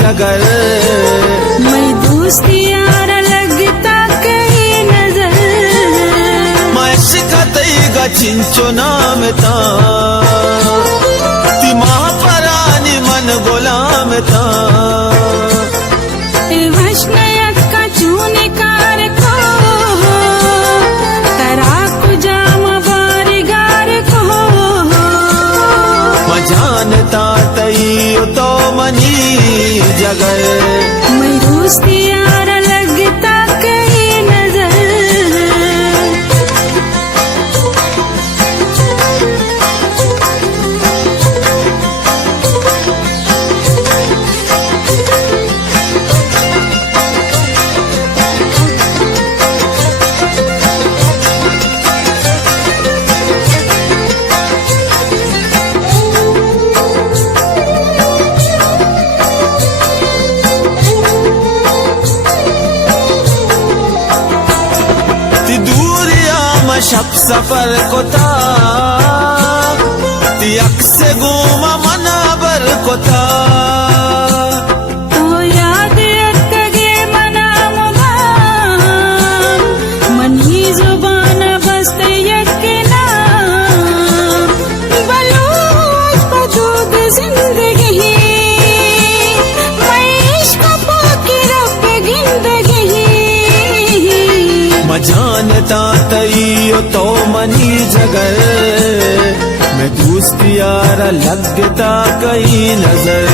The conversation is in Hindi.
जगर। मैं दोस्ती यार लगता कहीं नजर, मैं शिकतई गा चिंचो नाम ता ती महापरानी मन गुलाम ता। वैष्णयक्का चूने कार को तरा कुजाम बारी गार को। मैं जानता तई तो मनी जगर। मैं दोस्ती यार लगता कहीं नजर। शब सफर को था ती अक्से गुमा मनाबर को था। तो याद अटके मना मुदाम, मन ही जुबान बसते यकीना। बलूच बदूद जिंदगी, मैं इश्क पाकी रब जिंदगी। मैं जानता तई तो मनी जगर। मैं दोस्त यार लगता कहीं नजर।